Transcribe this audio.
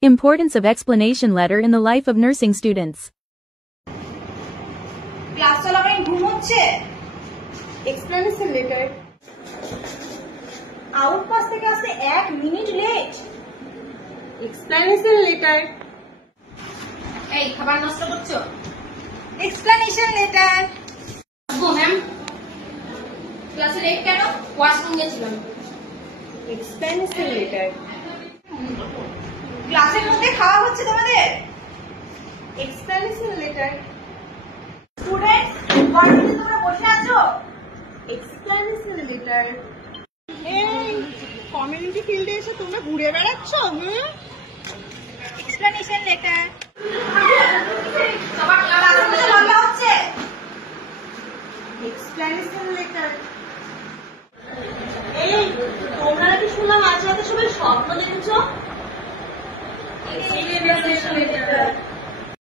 Importance of explanation letter in the life of nursing students. Class চলাকালীন ঘুম হচ্ছে। Explanation letter. Out pass থেকে আসতে 1 মিনিট লেট। Explanation letter. এই খাবার নষ্ট করছো। Explanation letter. গো ম্যাম, ক্লাসে লেট কেন? ওয়াশরুম গেছিলাম। Explanation letter. ক্লাসের মধ্যে খাওয়া হচ্ছে তোমাদের। Explanation letter. স্টুডেন্টস, ক্লাসে তোমরা বসে আছো। Explanation letter. এই কমিউনিটি ফিল্ডে এসে তোমরা ঘুরে বেড়াচ্ছ? Explanation letter. সবার ক্লাস ক্লাসে লম্বা হচ্ছে। Explanation letter. এই তোমরা নাকি শুনলাম আজ রাতে সবাই স্বপ্ন দেখেছো? Explanation letter.